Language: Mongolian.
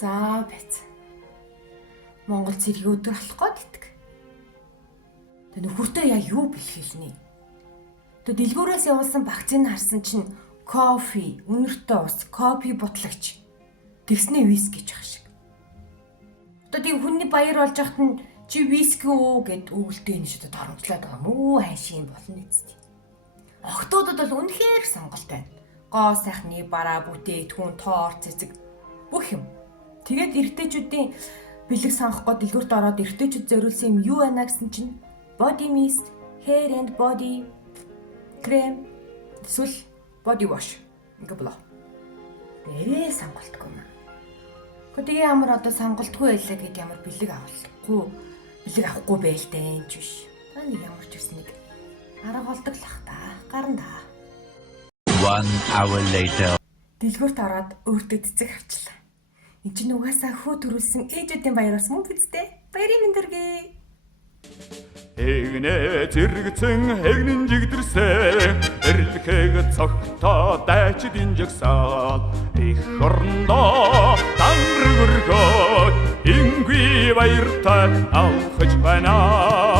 За байц. Монгол цэргийн өдөр болох гээд итг. Тэ нөхөртөө яа юу бэлхэлнэ. Тэ дэлгүүрээс явуулсан вакцины харсан чинь кофе, үнэртэй ус, кофе бутлагч. Тэгснээ виски гэж ах шиг. Одоо тийм хүний баяр болж яхад нь чи виски уу гэд өгөлтэй энэ шидэд оромжлоод байгаа мүү хайшийн болно үстэй. Охтуудад бол үнэхээр сонголт байна. Гоо сайхны бараа бүтээтгүн тоор цэцэг бүх юм. Тэгээд эрэгтэйчүүдийн бэлэг сонгох гээд дэлгүүрт ороод эрэгтэйчүүд зориулсан юм юу байна гэсэн чинь body mist, hair and body cream, эсвэл body wash ингээ болоо. Нэрээ сонголтгүй юм. Гэхдээ ямар одоо сонголтгүй байлаа гэд ямар бэлэг авахгүй, бэлэг авахгүй байлтай энэ ч биш. Та нэг ямар ч гэсэн нэг арга болдог л ах та, гарна та. 1 hour later. Дэлгүүрт ороод өөртөө цэцэг авчлаа. Энд чинь угаасаа хөө төрүүлсэн ээжүүдийн баяраас мөн бидтэй. Баярын мэнд хүргэе. Эгнэ зэрэгцэн эгнэн жигдэрсэн эрлэхэг цогтоо дайчид инжагсаал их орндоо данрэг өргөөд ингүй баяртай алхаж байна.